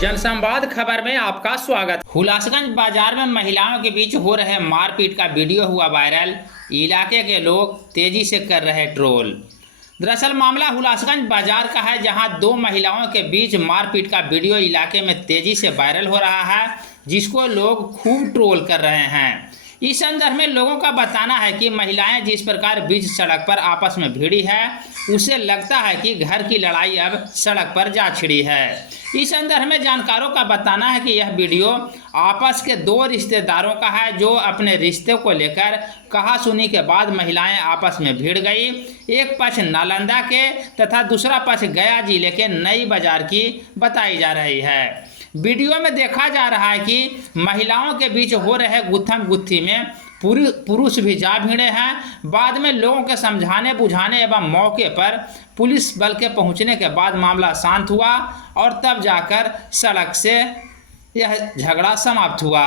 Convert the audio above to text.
जनसंवाद खबर में आपका स्वागत। हुलासगंज बाजार में महिलाओं के बीच हो रहे मारपीट का वीडियो हुआ वायरल। इलाके के लोग तेजी से कर रहे ट्रोल। दरअसल मामला हुलासगंज बाजार का है, जहां दो महिलाओं के बीच मारपीट का वीडियो इलाके में तेजी से वायरल हो रहा है, जिसको लोग खूब ट्रोल कर रहे हैं। इस संदर्भ में लोगों का बताना है कि महिलाएं जिस प्रकार बीच सड़क पर आपस में भिड़ी है, उसे लगता है कि घर की लड़ाई अब सड़क पर जा छिड़ी है। इस संदर्भ में जानकारों का बताना है कि यह वीडियो आपस के दो रिश्तेदारों का है, जो अपने रिश्ते को लेकर कहासुनी के बाद महिलाएं आपस में भिड़ गई। एक पक्ष नालंदा के तथा दूसरा पक्ष गया जिले के नई बाजार की बताई जा रही है। वीडियो में देखा जा रहा है कि महिलाओं के बीच हो रहे गुत्थम गुत्थी में पुरुष भी जा भिड़े हैं। बाद में लोगों के समझाने बुझाने एवं मौके पर पुलिस बल के पहुंचने के बाद मामला शांत हुआ और तब जाकर सड़क से यह झगड़ा समाप्त हुआ।